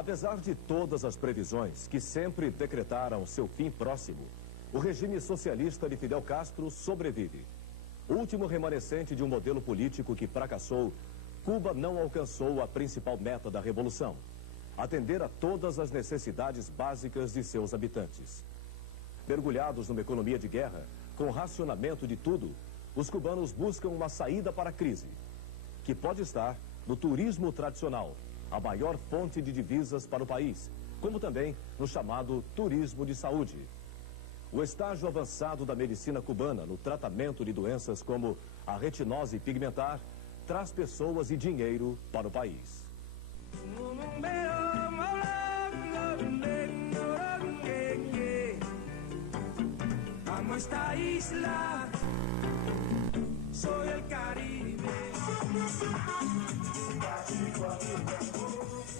Apesar de todas as previsões que sempre decretaram seu fim próximo, o regime socialista de Fidel Castro sobrevive. Último remanescente de um modelo político que fracassou, Cuba não alcançou a principal meta da revolução: atender a todas as necessidades básicas de seus habitantes. Mergulhados numa economia de guerra, com racionamento de tudo, os cubanos buscam uma saída para a crise, que pode estar no turismo tradicional, a maior fonte de divisas para o país, como também no chamado turismo de saúde. O estágio avançado da medicina cubana no tratamento de doenças como a retinose pigmentar traz pessoas e dinheiro para o país. Amo esta isla, soy el Caribe.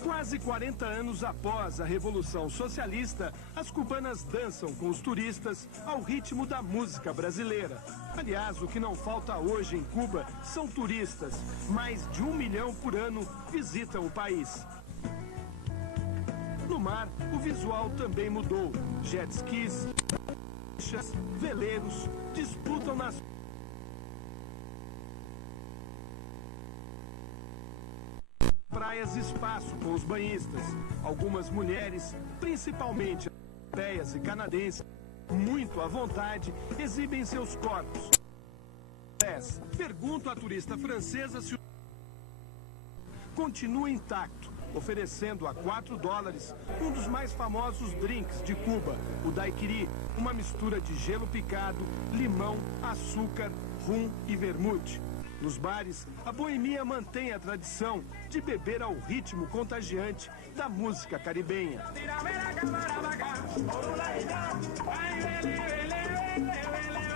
Quase 40 anos após a Revolução Socialista, as cubanas dançam com os turistas ao ritmo da música brasileira. Aliás, o que não falta hoje em Cuba são turistas. Mais de 1 milhão por ano visitam o país. No mar, o visual também mudou. Jet skis, veleiros disputam nas praias espaço com os banhistas. Algumas mulheres, principalmente europeias e canadenses, muito à vontade, exibem seus corpos. Pergunto à turista francesa se o continua intacto, oferecendo a $4 um dos mais famosos drinks de Cuba, o daiquiri, uma mistura de gelo picado, limão, açúcar, rum e vermute. Nos bares, a boemia mantém a tradição de beber ao ritmo contagiante da música caribenha.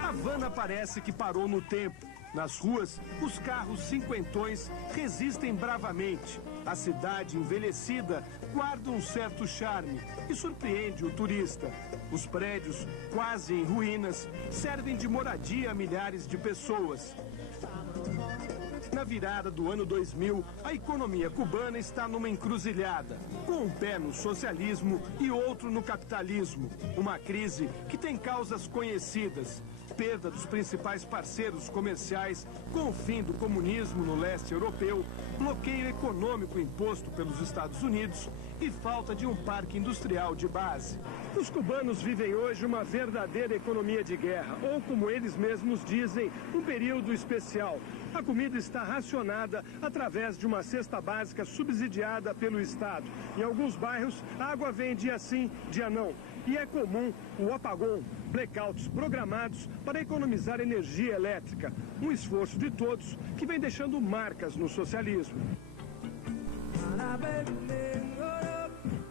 Havana parece que parou no tempo. Nas ruas, os carros cinquentões resistem bravamente. A cidade envelhecida guarda um certo charme e surpreende o turista. Os prédios, quase em ruínas, servem de moradia a milhares de pessoas. Na virada do ano 2000, a economia cubana está numa encruzilhada, com um pé no socialismo e outro no capitalismo. Uma crise que tem causas conhecidas: perda dos principais parceiros comerciais com o fim do comunismo no leste europeu, bloqueio econômico imposto pelos Estados Unidos e falta de um parque industrial de base. Os cubanos vivem hoje uma verdadeira economia de guerra, ou como eles mesmos dizem, um período especial. A comida está racionada através de uma cesta básica subsidiada pelo Estado. Em alguns bairros, a água vem dia sim, dia não. E é comum o apagão, blackouts programados para economizar energia elétrica. Um esforço de todos que vem deixando marcas no socialismo.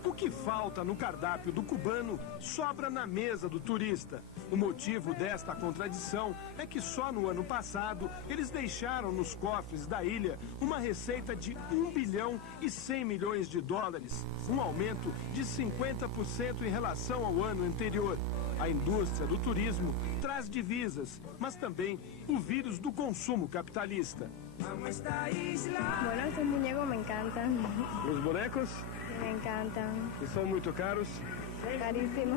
O que falta no cardápio do cubano sobra na mesa do turista. O motivo desta contradição é que só no ano passado eles deixaram nos cofres da ilha uma receita de US$ 1 bilhão e 100 milhões de dólares, um aumento de 50% em relação ao ano anterior. A indústria do turismo traz divisas, mas também o vírus do consumo capitalista. Bueno, estos muñecos me encantan. Os bonecos? Me encantam. E são muito caros? Caríssimo.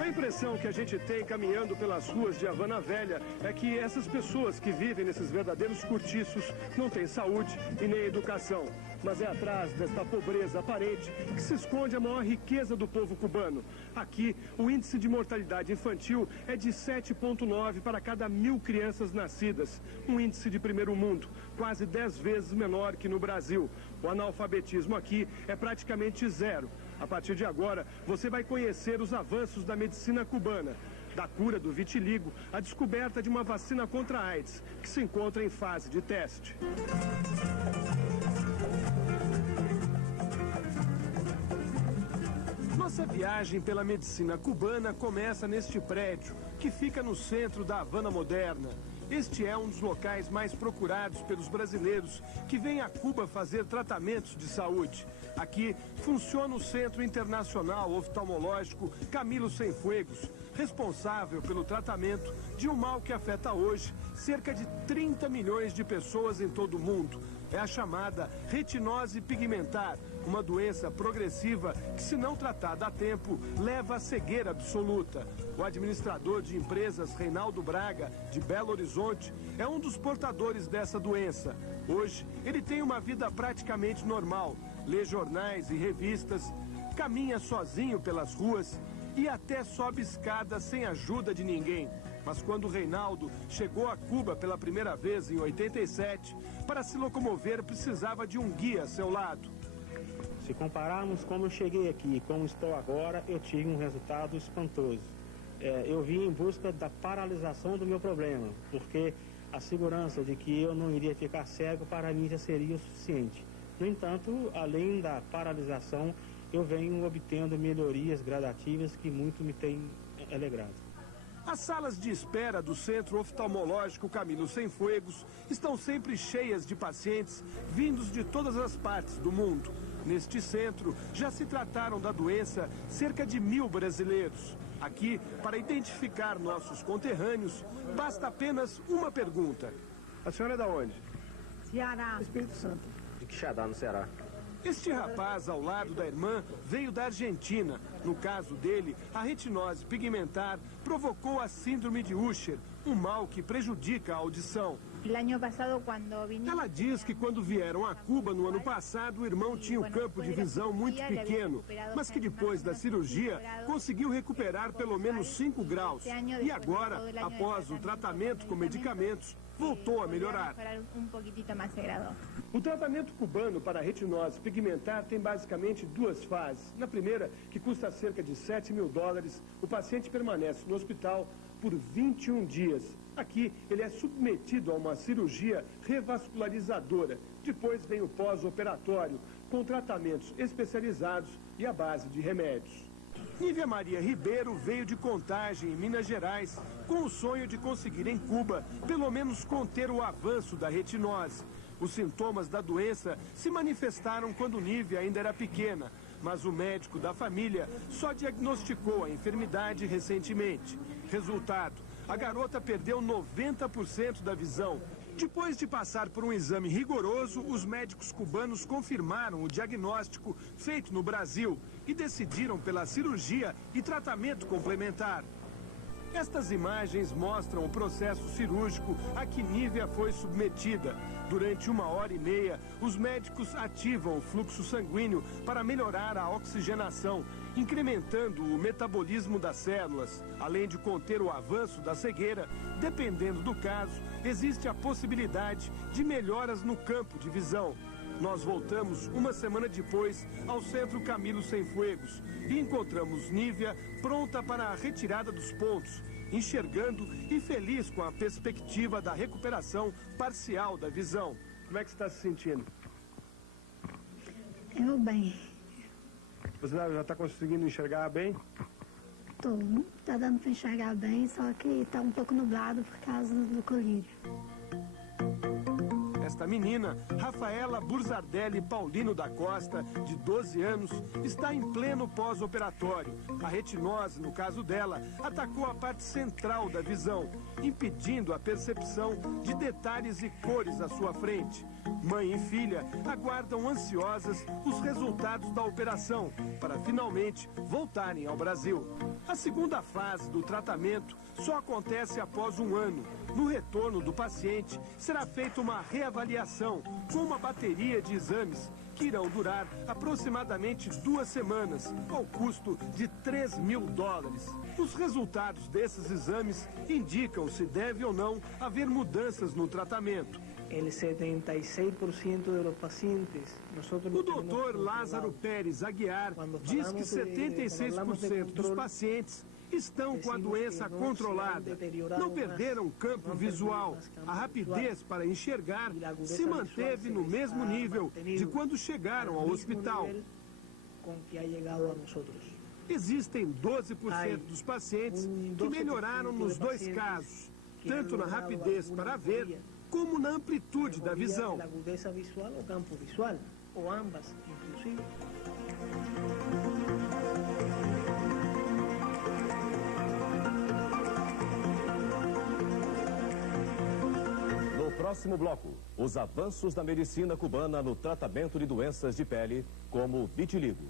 A impressão que a gente tem caminhando pelas ruas de Havana Velha é que essas pessoas que vivem nesses verdadeiros cortiços não têm saúde e nem educação. Mas é atrás desta pobreza aparente que se esconde a maior riqueza do povo cubano. Aqui, o índice de mortalidade infantil é de 7,9 para cada 1.000 crianças nascidas. Um índice de primeiro mundo, quase 10 vezes menor que no Brasil. O analfabetismo aqui é praticamente zero. A partir de agora, você vai conhecer os avanços da medicina cubana. Da cura do vitiligo, à descoberta de uma vacina contra a AIDS, que se encontra em fase de teste. Nossa viagem pela medicina cubana começa neste prédio, que fica no centro da Havana moderna. Este é um dos locais mais procurados pelos brasileiros que vêm a Cuba fazer tratamentos de saúde. Aqui funciona o Centro Internacional Oftalmológico Camilo Cienfuegos, responsável pelo tratamento de um mal que afeta hoje cerca de 30 milhões de pessoas em todo o mundo. é a chamada retinose pigmentar, uma doença progressiva que, se não tratada a tempo, leva à cegueira absoluta. O administrador de empresas, Reinaldo Braga, de Belo Horizonte, é um dos portadores dessa doença. Hoje, ele tem uma vida praticamente normal, lê jornais e revistas, caminha sozinho pelas ruas e até sobe escadas sem ajuda de ninguém. Mas quando Reinaldo chegou a Cuba pela primeira vez, em 87, para se locomover precisava de um guia a seu lado. Se compararmos como eu cheguei aqui e como estou agora, eu tive um resultado espantoso. Eu vim em busca da paralisação do meu problema, porque a segurança de que eu não iria ficar cego para mim já seria o suficiente. No entanto, além da paralisação, eu venho obtendo melhorias gradativas que muito me têm alegrado. As salas de espera do Centro Oftalmológico Camilo Cienfuegos estão sempre cheias de pacientes vindos de todas as partes do mundo. Neste centro, já se trataram da doença cerca de 1000 brasileiros. Aqui, para identificar nossos conterrâneos, basta apenas uma pergunta. A senhora é da onde? Ceará. Espírito Santo. De Quixadá, no Ceará. Este rapaz, ao lado da irmã, veio da Argentina. No caso dele, a retinose pigmentar provocou a síndrome de Usher, um mal que prejudica a audição. Ela diz que quando vieram a Cuba no ano passado, o irmão tinha um campo de visão muito pequeno, mas que depois da cirurgia conseguiu recuperar pelo menos 5 graus. E agora, após o tratamento com medicamentos, voltou a melhorar. O tratamento cubano para a retinose pigmentar tem basicamente 2 fases. Na primeira, que custa cerca de $7.000, o paciente permanece no hospital por 21 dias. Aqui, ele é submetido a uma cirurgia revascularizadora. Depois vem o pós-operatório, com tratamentos especializados e à base de remédios. Nívia Maria Ribeiro veio de Contagem, em Minas Gerais, com o sonho de conseguir em Cuba, pelo menos conter o avanço da retinose. Os sintomas da doença se manifestaram quando Nívia ainda era pequena, mas o médico da família só diagnosticou a enfermidade recentemente. Resultado, a garota perdeu 90% da visão. Depois de passar por um exame rigoroso, os médicos cubanos confirmaram o diagnóstico feito no Brasil e decidiram pela cirurgia e tratamento complementar. Estas imagens mostram o processo cirúrgico a que Nívia foi submetida. Durante 1h30, os médicos ativam o fluxo sanguíneo para melhorar a oxigenação, incrementando o metabolismo das células. Além de conter o avanço da cegueira, dependendo do caso, existe a possibilidade de melhoras no campo de visão. Nós voltamos uma semana depois ao Centro Camilo Cienfuegos e encontramos Nívia pronta para a retirada dos pontos, enxergando e feliz com a perspectiva da recuperação parcial da visão. Como é que você está se sentindo? Eu bem. Você já está conseguindo enxergar bem? Tô. Tá dando para enxergar bem, só que tá um pouco nublado por causa do colírio. Esta menina, Rafaela Burzardelli Paulino da Costa, de 12 anos, está em pleno pós-operatório. A retinose, no caso dela, atacou a parte central da visão, impedindo a percepção de detalhes e cores à sua frente. Mãe e filha aguardam ansiosas os resultados da operação para finalmente voltarem ao Brasil. A segunda fase do tratamento só acontece após 1 ano. No retorno do paciente, será feita uma reavaliação com uma bateria de exames que irão durar aproximadamente 2 semanas, ao custo de $3.000. Os resultados desses exames indicam se deve ou não haver mudanças no tratamento. El 76% de los pacientes. O doutor Lázaro Pérez Aguiar diz que 76% dos pacientes estão com a doença controlada. Não perderam campo visual. A rapidez para enxergar se manteve no mesmo nível de quando chegaram ao hospital. Existem 12% dos pacientes que melhoraram nos 2 casos, tanto na rapidez para ver, como na amplitude da visão. Agudeza visual ou campo visual, ou ambas, inclusive. No próximo bloco, os avanços da medicina cubana no tratamento de doenças de pele, como vitiligo.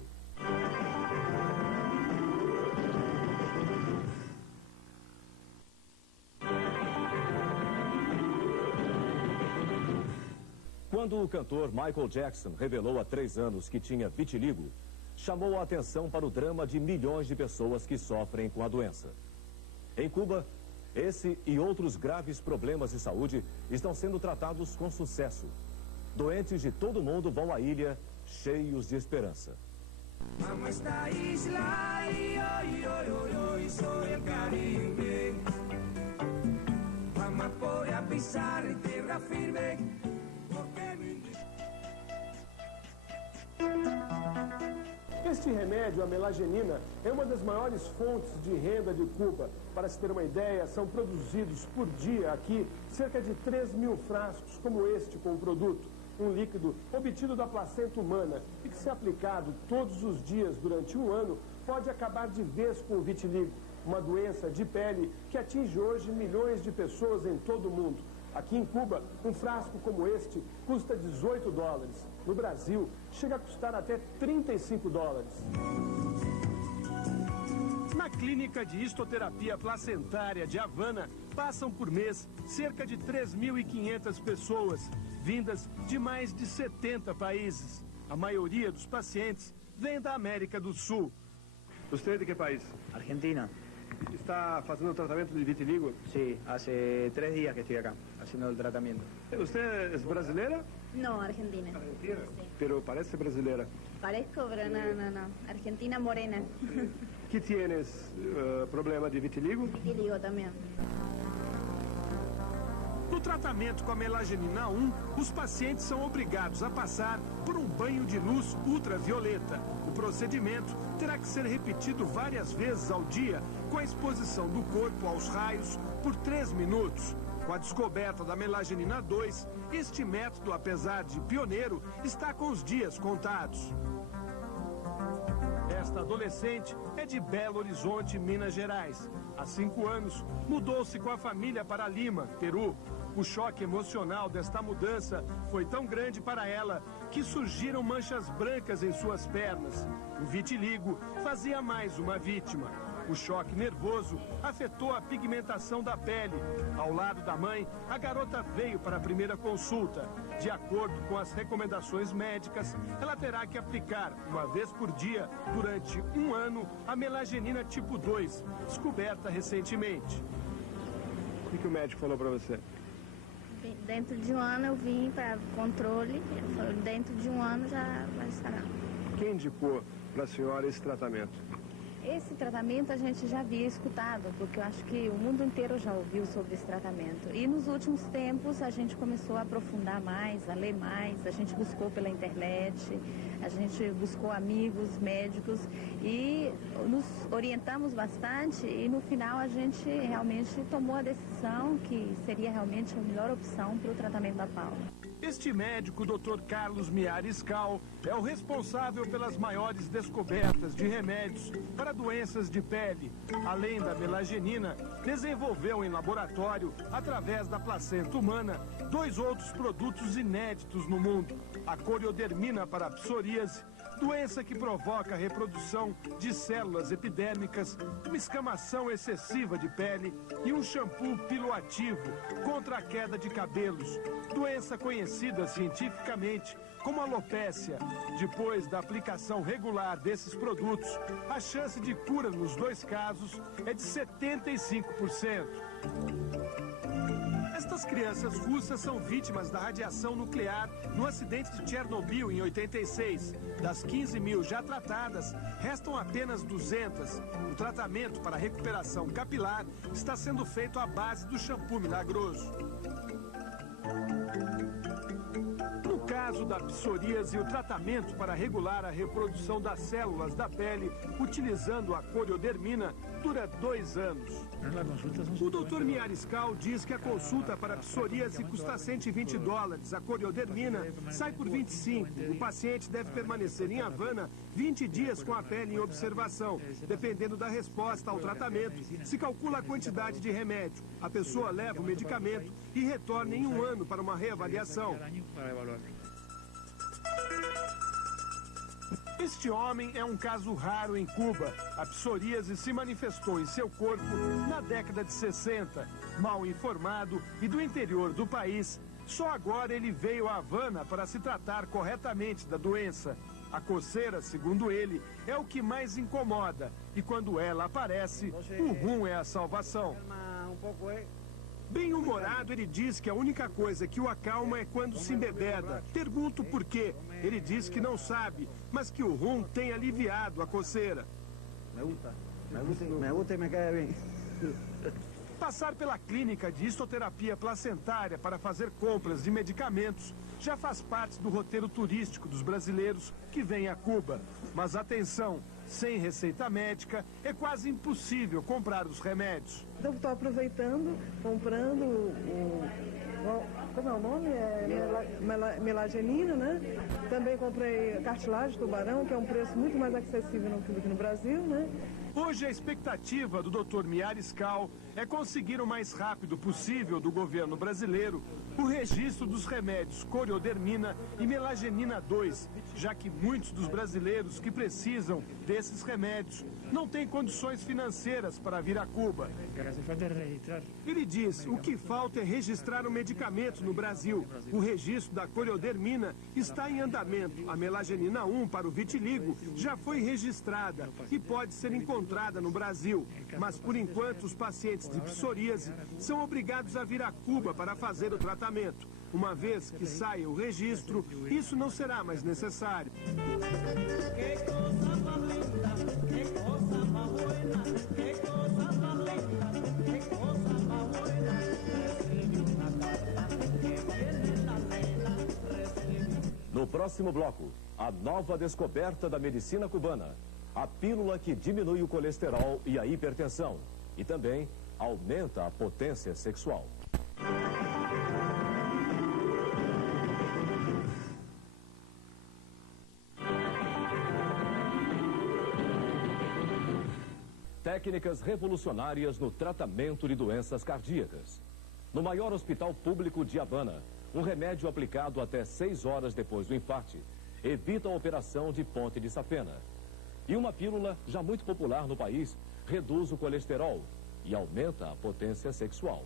Quando o cantor Michael Jackson revelou há 3 anos que tinha vitiligo, chamou a atenção para o drama de milhões de pessoas que sofrem com a doença. Em Cuba, esse e outros graves problemas de saúde estão sendo tratados com sucesso. Doentes de todo mundo vão à ilha cheios de esperança. Amo esta isla y hoy soy el Caribe. Vamos a pisar en tierra firme. Este remédio, a melagenina, é uma das maiores fontes de renda de Cuba. Para se ter uma ideia, são produzidos por dia aqui cerca de 3.000 frascos como este com o produto. Um líquido obtido da placenta humana e que, se aplicado todos os dias durante 1 ano, pode acabar de vez com o vitiligo, uma doença de pele que atinge hoje milhões de pessoas em todo o mundo. Aqui em Cuba, um frasco como este custa $18. No Brasil, chega a custar até $35. Na clínica de histoterapia placentária de Havana, passam por mês cerca de 3.500 pessoas, vindas de mais de 70 países. A maioria dos pacientes vem da América do Sul. Você é de que país? Argentina. Está fazendo o tratamento de vitiligo? Sí, hace 3 días que estoy acá, haciendo el tratamiento. ¿Usted es brasileña? No, Argentina. Argentina. Pero parece brasileña. Parezco, pero no. Argentina morena. ¿Qué tienes? ¿Problema de vitiligo? Vitiligo también. No tratamento com a melagenina 1, os pacientes são obrigados a passar por um banho de luz ultravioleta. O procedimento terá que ser repetido várias vezes ao dia, com a exposição do corpo aos raios por 3 minutos. Com a descoberta da melagenina 2, este método, apesar de pioneiro, está com os dias contados. Esta adolescente é de Belo Horizonte, Minas Gerais. Há 5 anos, mudou-se com a família para Lima, Peru. O choque emocional desta mudança foi tão grande para ela que surgiram manchas brancas em suas pernas. O vitiligo fazia mais uma vítima. O choque nervoso afetou a pigmentação da pele. Ao lado da mãe, a garota veio para a primeira consulta. De acordo com as recomendações médicas, ela terá que aplicar 1 vez por dia, durante 1 ano, a melagenina tipo 2, descoberta recentemente. O que o médico falou para você? Dentro de 1 ano eu vim para controle, dentro de 1 ano já vai sarar. Quem indicou para a senhora esse tratamento? Esse tratamento a gente já havia escutado, porque eu acho que o mundo inteiro já ouviu sobre esse tratamento. E nos últimos tempos a gente começou a aprofundar mais, a ler mais, a gente buscou pela internet, a gente buscou amigos, médicos e nos orientamos bastante e no final a gente realmente tomou a decisão que seria realmente a melhor opção para o tratamento da Paula. Este médico, Dr. Carlos Miares Cal, é o responsável pelas maiores descobertas de remédios para doenças de pele. Além da melagenina, desenvolveu em laboratório, através da placenta humana, 2 outros produtos inéditos no mundo. A coriodermina para a psoríase, doença que provoca a reprodução de células epidérmicas, uma escamação excessiva de pele e um shampoo piloativo contra a queda de cabelos, doença conhecida cientificamente como alopécia. Depois da aplicação regular desses produtos, a chance de cura nos 2 casos é de 75%. Estas crianças russas são vítimas da radiação nuclear no acidente de Chernobyl em 86. Das 15.000 já tratadas, restam apenas 200. O tratamento para a recuperação capilar está sendo feito à base do shampoo milagroso. No caso uso da psoríase e o tratamento para regular a reprodução das células da pele, utilizando a coriodermina, dura 2 anos. O Dr. Miariscal diz que a consulta para psoríase custa $120. A coriodermina sai por 25. O paciente deve permanecer em Havana 20 dias com a pele em observação. Dependendo da resposta ao tratamento, se calcula a quantidade de remédio. A pessoa leva o medicamento e retorna em 1 ano para uma reavaliação. Este homem é um caso raro em Cuba. A psoríase se manifestou em seu corpo na década de 60. Mal informado e do interior do país, só agora ele veio a Havana para se tratar corretamente da doença. A coceira, segundo ele, é o que mais incomoda. E quando ela aparece, o rum é a salvação. Bem-humorado, ele diz que a única coisa que o acalma é quando se embebeda. Pergunto por quê. Ele diz que não sabe, mas que o rum tem aliviado a coceira. Me gusta e me queda bem. Passar pela clínica de histoterapia placentária para fazer compras de medicamentos já faz parte do roteiro turístico dos brasileiros que vêm a Cuba. Mas atenção, sem receita médica é quase impossível comprar os remédios. Eu estou aproveitando, comprando como é o nome? Melagenina, né? Também comprei cartilagem de tubarão, que é um preço muito mais acessível do que no Brasil, né? Hoje a expectativa do Dr. Miariscal é conseguir o mais rápido possível do governo brasileiro o registro dos remédios coriodermina e melagenina 2, já que muitos dos brasileiros que precisam desses remédios não têm condições financeiras para vir a Cuba. Ele diz, o que falta é registrar o medicamento no Brasil. O registro da coriodermina está em andamento. A melagenina 1 para o vitiligo já foi registrada e pode ser encontrada no Brasil. Mas, por enquanto, os pacientes de psoríase são obrigados a vir a Cuba para fazer o tratamento. Uma vez que saia o registro, isso não será mais necessário. No próximo bloco, a nova descoberta da medicina cubana. A pílula que diminui o colesterol e a hipertensão. E também aumenta a potência sexual. Técnicas revolucionárias no tratamento de doenças cardíacas. No maior hospital público de Havana, um remédio aplicado até 6 horas depois do infarte evita a operação de ponte de safena. E uma pílula já muito popular no país reduz o colesterol e aumenta a potência sexual.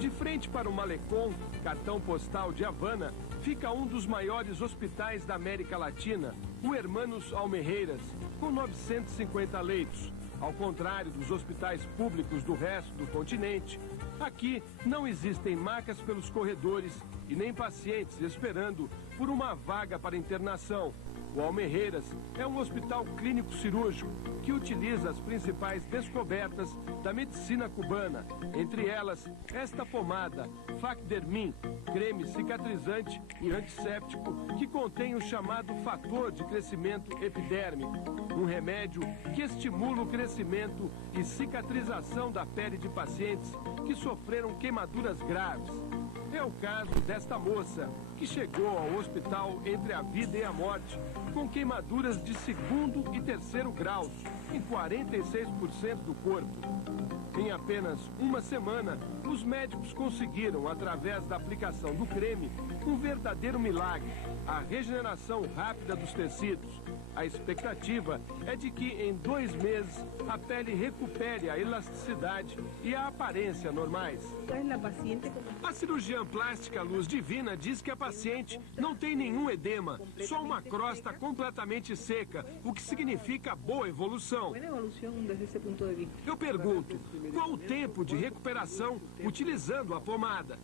De frente para o Malecón, cartão postal de Havana, fica um dos maiores hospitais da América Latina, o Hermanos Almeireiras, com 950 leitos. Ao contrário dos hospitais públicos do resto do continente, aqui não existem macas pelos corredores e nem pacientes esperando por uma vaga para internação. O Almeireiras é um hospital clínico cirúrgico que utiliza as principais descobertas da medicina cubana, entre elas esta pomada, Facdermin, creme cicatrizante e antisséptico que contém o chamado fator de crescimento epidérmico, um remédio que estimula o crescimento e cicatrização da pele de pacientes que sofreram queimaduras graves. É o caso desta moça, que chegou ao hospital entre a vida e a morte, com queimaduras de 2º e 3º graus, em 46% do corpo. Em apenas uma semana, os médicos conseguiram, através da aplicação do creme, um verdadeiro milagre, a regeneração rápida dos tecidos. A expectativa é de que em 2 meses a pele recupere a elasticidade e a aparência normais. A cirurgiã plástica Luz Divina diz que a paciente não tem nenhum edema, só uma crosta completamente seca, o que significa boa evolução. Eu pergunto, qual o tempo de recuperação utilizando a pomada?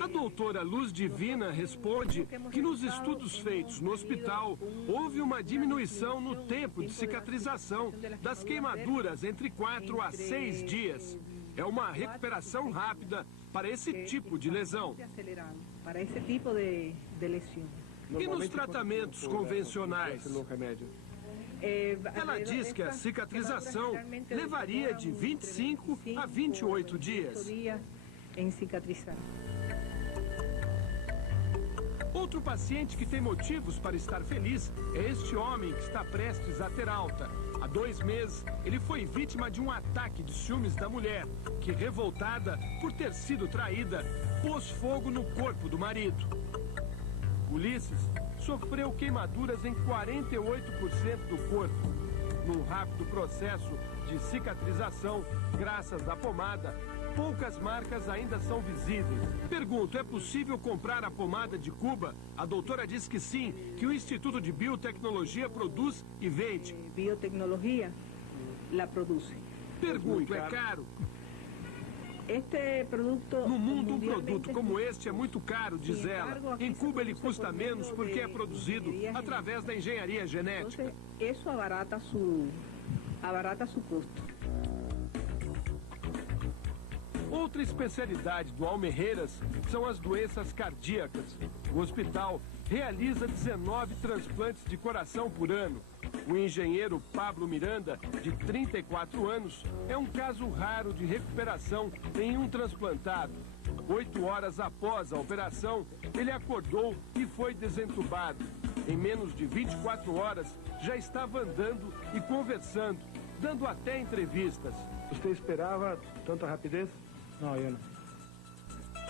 A doutora Luz Divina responde que nos estudos feitos no hospital houve uma diminuição no tempo de cicatrização das queimaduras entre 4 a 6 dias. É uma recuperação rápida para esse tipo de lesão. E nos tratamentos convencionais? Ela diz que a cicatrização levaria de 25 a 28 dias. Outro paciente que tem motivos para estar feliz é este homem que está prestes a ter alta. Há 2 meses, ele foi vítima de um ataque de ciúmes da mulher, que, revoltada por ter sido traída, pôs fogo no corpo do marido. Ulisses sofreu queimaduras em 48% do corpo. Num rápido processo de cicatrização, graças à pomada, poucas marcas ainda são visíveis. Pergunto, é possível comprar a pomada de Cuba? A doutora diz que sim, que o Instituto de Biotecnologia produz e vende. Biotecnologia la produce. Pergunto, é caro? No mundo, um produto como este é muito caro, diz ela. Em Cuba ele custa menos porque é produzido através da engenharia genética. Isso abarata su custo. Outra especialidade do Almeireiras são as doenças cardíacas. O hospital realiza 19 transplantes de coração por ano. O engenheiro Pablo Miranda, de 34 anos, é um caso raro de recuperação em um transplantado. 8 horas após a operação, ele acordou e foi desentubado. Em menos de 24 horas, já estava andando e conversando, dando até entrevistas. Você esperava tanta rapidez? Não, eu não.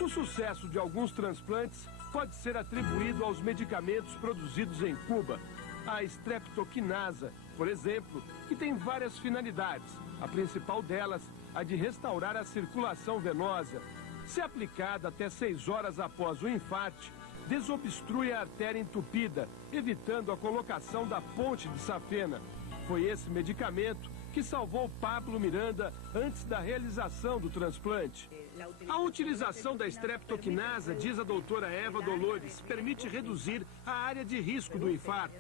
O sucesso de alguns transplantes pode ser atribuído aos medicamentos produzidos em Cuba. A streptokinasa, por exemplo, que tem várias finalidades. A principal delas, a de restaurar a circulação venosa. Se aplicada até 6 horas após o infarte, desobstrui a artéria entupida, evitando a colocação da ponte de safena. Foi esse medicamento que salvou Pablo Miranda antes da realização do transplante. A utilização da streptokinasa, diz a doutora Eva Dolores, permite reduzir a área de risco do infarto.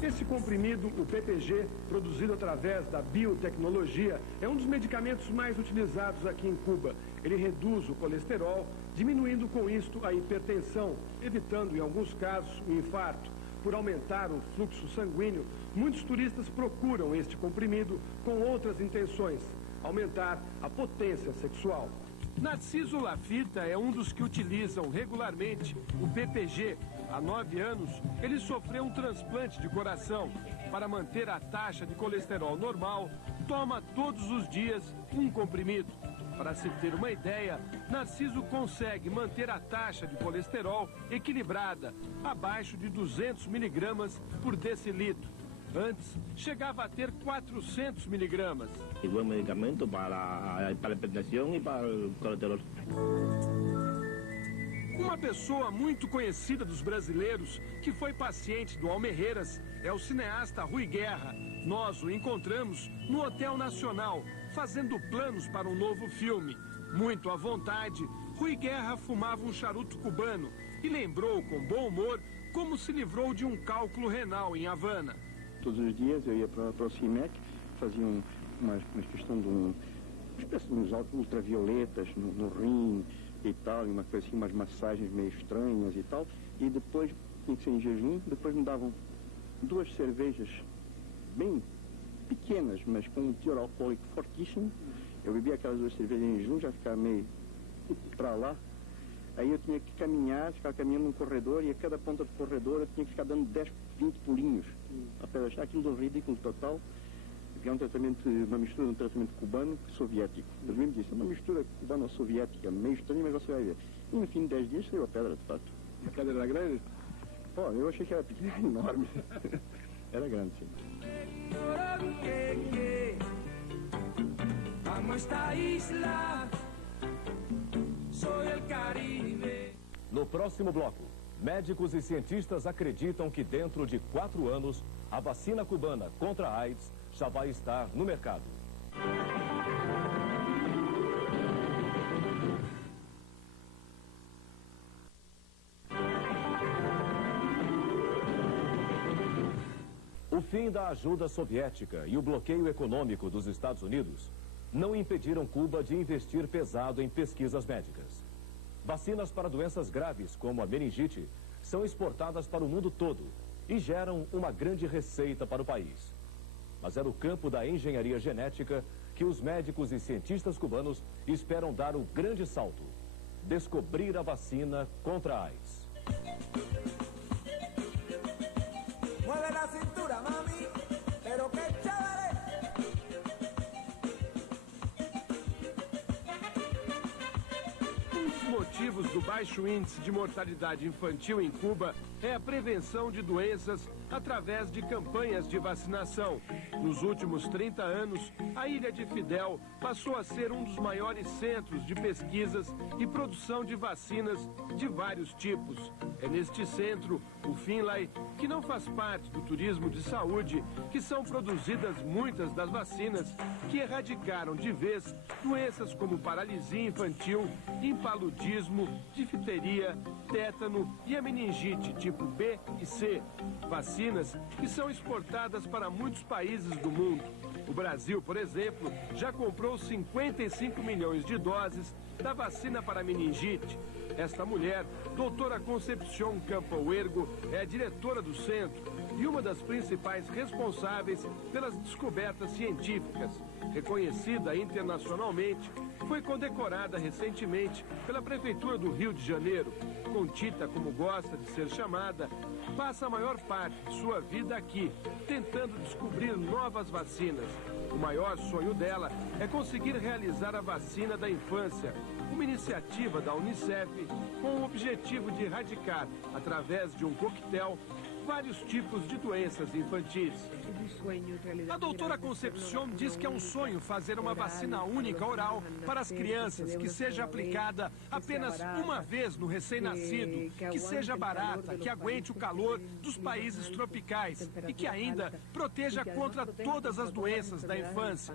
Esse comprimido, o PPG, produzido através da biotecnologia, é um dos medicamentos mais utilizados aqui em Cuba. Ele reduz o colesterol, diminuindo com isto a hipertensão, evitando, em alguns casos, o infarto. Por aumentar o fluxo sanguíneo, muitos turistas procuram este comprimido com outras intenções, aumentar a potência sexual. Narciso Lafita é um dos que utilizam regularmente o PPG. Há 9 anos, ele sofreu um transplante de coração. Para manter a taxa de colesterol normal, toma todos os dias um comprimido. Para se ter uma ideia, Narciso consegue manter a taxa de colesterol equilibrada, abaixo de 200 miligramas por decilitro. Antes, chegava a ter 400 miligramas. É um medicamento para a hipertensão e para o colesterol. Uma pessoa muito conhecida dos brasileiros, que foi paciente do Almeireiras, é o cineasta Rui Guerra. Nós o encontramos no Hotel Nacional, fazendo planos para um novo filme. Muito à vontade, Rui Guerra fumava um charuto cubano e lembrou com bom humor como se livrou de um cálculo renal em Havana. Todos os dias eu ia para o CIMEC, fazia uma questão de uma espécie de uns ultravioletas no rim e tal, e uma coisa assim, umas massagens meio estranhas e tal, e depois tinha que ser em jejum, depois me davam 2 cervejas bem pequenas, mas com um teor alcoólico fortíssimo. Eu bebia aquelas 2 cervejas em jejum, já ficava meio para lá. Aí eu tinha que caminhar, ficar caminhando num corredor, e a cada ponta do corredor eu tinha que ficar dando 10, 20 pulinhos. Até achar aquilo do ridículo total, porque é um tratamento, uma mistura de um tratamento cubano e soviético. Eu mesmo disse, é uma mistura cubano-soviética, meio estranha, mas você vai ver. E no fim de 10 dias saiu a pedra, de fato. A pedra era grande? Pô, eu achei que era pequena, enorme. Era grande, sim. No próximo bloco, médicos e cientistas acreditam que dentro de 4 anos, a vacina cubana contra a AIDS já vai estar no mercado. fim da ajuda soviética e o bloqueio econômico dos Estados Unidos não impediram Cuba de investir pesado em pesquisas médicas. Vacinas para doenças graves, como a meningite, são exportadas para o mundo todo e geram uma grande receita para o país. Mas é no campo da engenharia genética que os médicos e cientistas cubanos esperam dar o grande salto: descobrir a vacina contra a AIDS. Mueve la cintura, mami, pero qué chévere. Um dos motivos do baixo índice de mortalidade infantil em Cuba é a prevenção de doenças através de campanhas de vacinação. Nos últimos 30 anos, a Ilha de Fidel passou a ser um dos maiores centros de pesquisas e produção de vacinas de vários tipos. É neste centro, o Finlay, que não faz parte do turismo de saúde, que são produzidas muitas das vacinas que erradicaram de vez doenças como paralisia infantil, impaludismo, difteria, tétano e a meningite tipo B e C. Vacinas que são exportadas para muitos países do mundo. O Brasil, por exemplo, já comprou 55 milhões de doses da vacina para meningite. Esta mulher, doutora Concepción Campo Huergo, é a diretora do centro e uma das principais responsáveis pelas descobertas científicas. Reconhecida internacionalmente, foi condecorada recentemente pela Prefeitura do Rio de Janeiro. Contita, como gosta de ser chamada, passa a maior parte de sua vida aqui, tentando descobrir novas vacinas. O maior sonho dela é conseguir realizar a vacina da infância, uma iniciativa da Unicef com o objetivo de erradicar, através de um coquetel, vários tipos de doenças infantis. A doutora Concepción diz que é um sonho fazer uma vacina única oral para as crianças, que seja aplicada apenas uma vez no recém-nascido, que seja barata, que aguente o calor dos países tropicais e que ainda proteja contra todas as doenças da infância.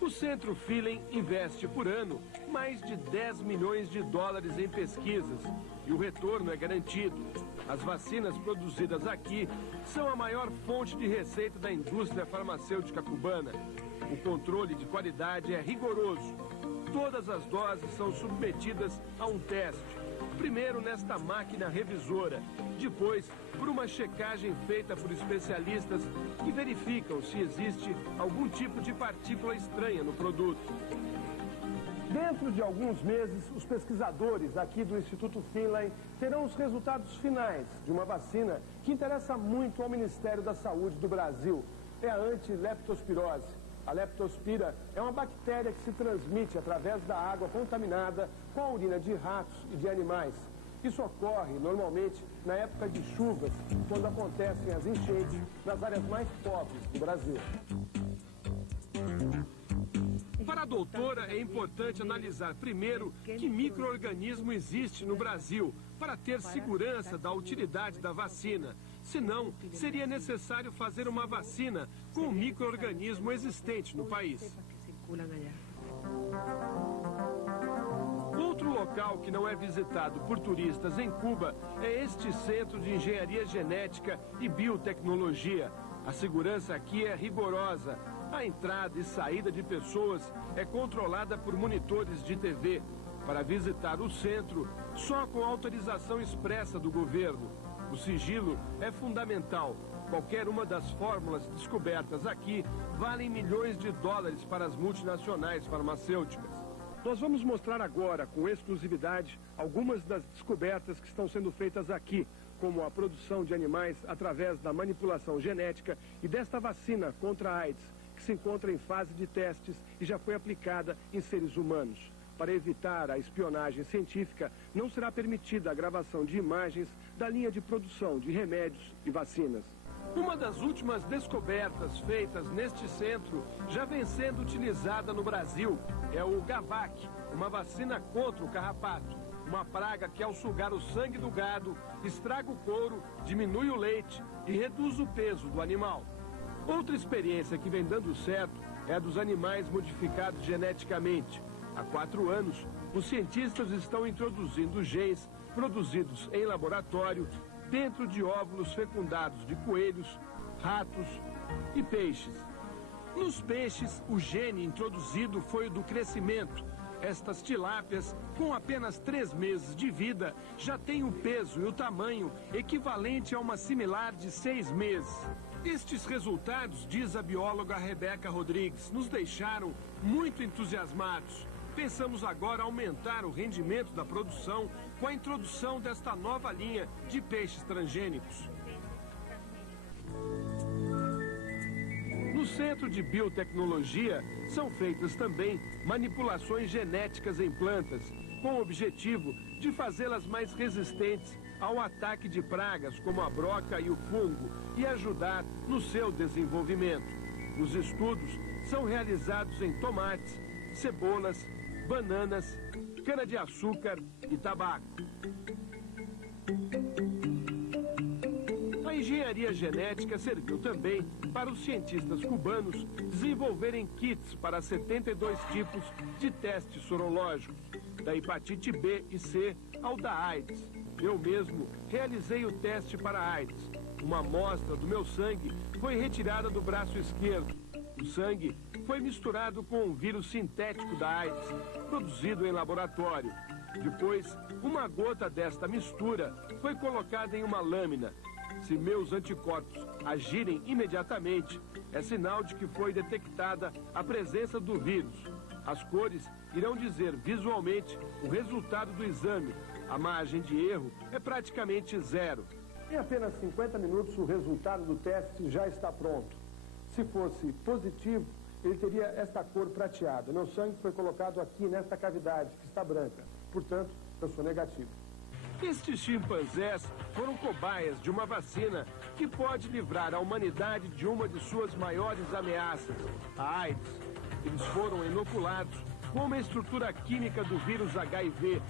O Centro Finlay investe por ano mais de 10 milhões de dólares em pesquisas e o retorno é garantido. As vacinas produzidas aqui são a maior fonte de receita da indústria farmacêutica cubana. O controle de qualidade é rigoroso. Todas as doses são submetidas a um teste. Primeiro nesta máquina revisora, depois por uma checagem feita por especialistas que verificam se existe algum tipo de partícula estranha no produto. Dentro de alguns meses, os pesquisadores aqui do Instituto Finlay terão os resultados finais de uma vacina que interessa muito ao Ministério da Saúde do Brasil. É a antileptospirose. A leptospira é uma bactéria que se transmite através da água contaminada com a urina de ratos e de animais. Isso ocorre normalmente na época de chuvas, quando acontecem as enchentes nas áreas mais pobres do Brasil. Para a doutora, é importante analisar primeiro que micro-organismo existe no Brasil para ter segurança da utilidade da vacina. Senão, seria necessário fazer uma vacina com o micro-organismo existente no país. Outro local que não é visitado por turistas em Cuba é este Centro de Engenharia Genética e Biotecnologia. A segurança aqui é rigorosa. A entrada e saída de pessoas é controlada por monitores de TV. Para visitar o centro, só com autorização expressa do governo. O sigilo é fundamental. Qualquer uma das fórmulas descobertas aqui valem milhões de dólares para as multinacionais farmacêuticas. Nós vamos mostrar agora, com exclusividade, algumas das descobertas que estão sendo feitas aqui, como a produção de animais através da manipulação genética e desta vacina contra a AIDS, que se encontra em fase de testes e já foi aplicada em seres humanos. Para evitar a espionagem científica, não será permitida a gravação de imagens da linha de produção de remédios e vacinas. Uma das últimas descobertas feitas neste centro já vem sendo utilizada no Brasil. É o Gavac, uma vacina contra o carrapato. Uma praga que, ao sugar o sangue do gado, estraga o couro, diminui o leite e reduz o peso do animal. Outra experiência que vem dando certo é a dos animais modificados geneticamente. Há 4 anos, os cientistas estão introduzindo genes produzidos em laboratório dentro de óvulos fecundados de coelhos ratos e peixes. Nos peixes, o gene introduzido foi o do crescimento. Estas tilápias, com apenas 3 meses de vida, já têm o peso e o tamanho equivalente a uma similar de 6 meses. Estes resultados, diz a bióloga Rebeca Rodrigues, nos deixaram muito entusiasmados. Pensamos agora aumentar o rendimento da produção com a introdução desta nova linha de peixes transgênicos. No Centro de Biotecnologia são feitas também manipulações genéticas em plantas, com o objetivo de fazê-las mais resistentes ao ataque de pragas como a broca e o fungo e ajudar no seu desenvolvimento. Os estudos são realizados em tomates, cebolas, bananas, cana-de-açúcar e tabaco. A engenharia genética serviu também para os cientistas cubanos desenvolverem kits para 72 tipos de testes sorológicos, da hepatite B e C ao da AIDS. Eu mesmo realizei o teste para a AIDS. Uma amostra do meu sangue foi retirada do braço esquerdo. O sangue foi misturado com um vírus sintético da AIDS, produzido em laboratório. Depois, uma gota desta mistura foi colocada em uma lâmina. Se meus anticorpos agirem imediatamente, é sinal de que foi detectada a presença do vírus. As cores irão dizer visualmente o resultado do exame. A margem de erro é praticamente zero. Em apenas 50 minutos, o resultado do teste já está pronto. Se fosse positivo, ele teria esta cor prateada. Meu sangue foi colocado aqui nesta cavidade, que está branca. Portanto, eu sou negativo. Estes chimpanzés foram cobaias de uma vacina que pode livrar a humanidade de uma de suas maiores ameaças, a AIDS. Eles foram inoculados com uma estrutura química do vírus HIV,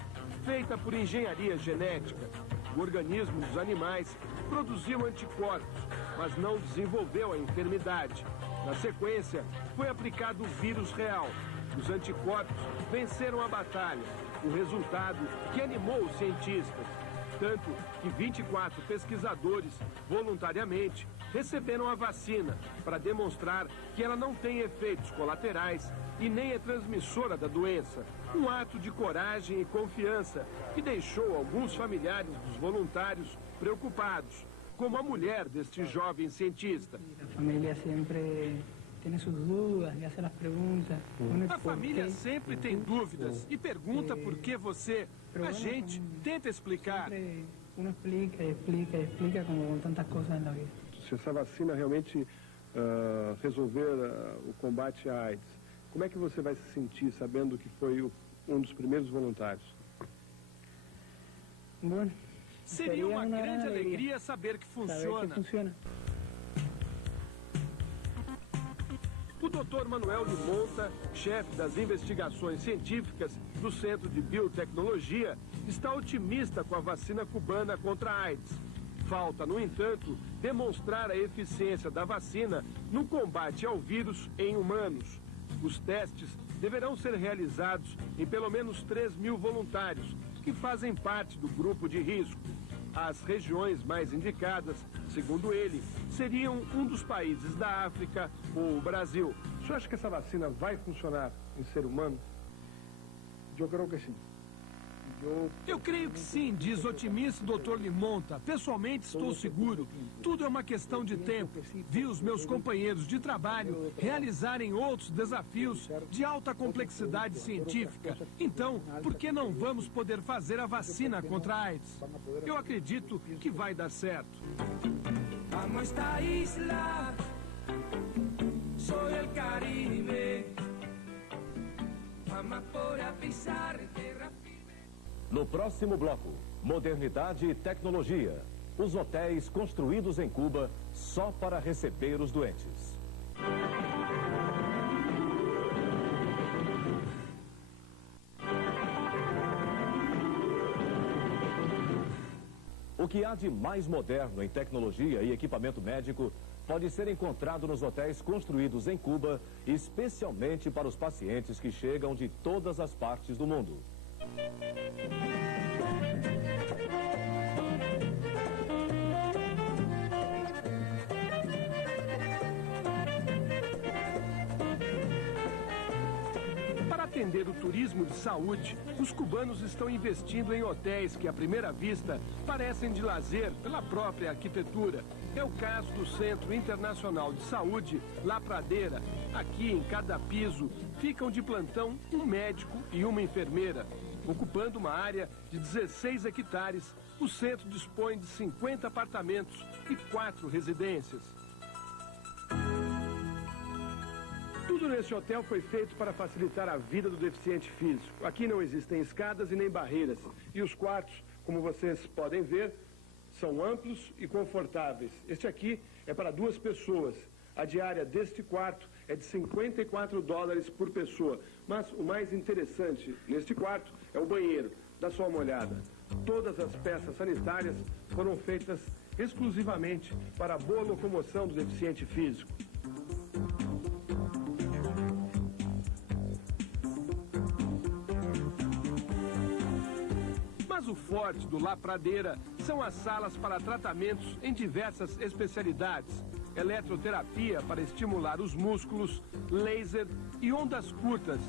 feita por engenharia genética. O organismo dos animais produziu anticorpos, mas não desenvolveu a enfermidade. Na sequência, foi aplicado o vírus real. Os anticorpos venceram a batalha, o resultado que animou os cientistas. Tanto que 24 pesquisadores, voluntariamente, receberam a vacina para demonstrar que ela não tem efeitos colaterais e nem é transmissora da doença. Um ato de coragem e confiança que deixou alguns familiares dos voluntários preocupados, como a mulher deste jovem cientista. A família sempre tem suas dúvidas e faz as perguntas. A família sempre tem dúvidas e pergunta por que você. A gente tenta explicar. Uno explica como com tantas coisas na vida. Se essa vacina realmente resolver o combate à AIDS, como é que você vai se sentir sabendo que foi um dos primeiros voluntários? Bom, seria uma grande alegria saber que funciona. O Dr. Manuel Limonta, chefe das investigações científicas do Centro de Biotecnologia, está otimista com a vacina cubana contra a AIDS. Falta, no entanto, demonstrar a eficiência da vacina no combate ao vírus em humanos. Os testes deverão ser realizados em pelo menos 3.000 voluntários, que fazem parte do grupo de risco. As regiões mais indicadas, segundo ele, seriam um dos países da África ou o Brasil. O senhor acha que essa vacina vai funcionar em ser humano? Eu creio que sim. Eu creio que sim, diz o otimista Dr. Limonta. Pessoalmente estou seguro. Tudo é uma questão de tempo. Vi os meus companheiros de trabalho realizarem outros desafios de alta complexidade científica. Então, por que não vamos poder fazer a vacina contra a AIDS? Eu acredito que vai dar certo. Amo esta isla, soy el Caribe, amapola pisar terra. No próximo bloco, modernidade e tecnologia. Os hotéis construídos em Cuba só para receber os doentes. O que há de mais moderno em tecnologia e equipamento médico pode ser encontrado nos hotéis construídos em Cuba, especialmente para os pacientes que chegam de todas as partes do mundo. atender o turismo de saúde, os cubanos estão investindo em hotéis que, à primeira vista, parecem de lazer pela própria arquitetura. É o caso do Centro Internacional de Saúde, La Pradera. Aqui, em cada piso, ficam de plantão um médico e uma enfermeira. Ocupando uma área de 16 hectares, o centro dispõe de 50 apartamentos e 4 residências. Tudo nesse hotel foi feito para facilitar a vida do deficiente físico. Aqui não existem escadas e nem barreiras. E os quartos, como vocês podem ver, são amplos e confortáveis. Este aqui é para 2 pessoas. A diária deste quarto é de $54 por pessoa. Mas o mais interessante neste quarto é o banheiro. Dá só uma olhada. Todas as peças sanitárias foram feitas exclusivamente para a boa locomoção do deficiente físico. Mas o forte do La Pradera são as salas para tratamentos em diversas especialidades. Eletroterapia para estimular os músculos, laser e ondas curtas.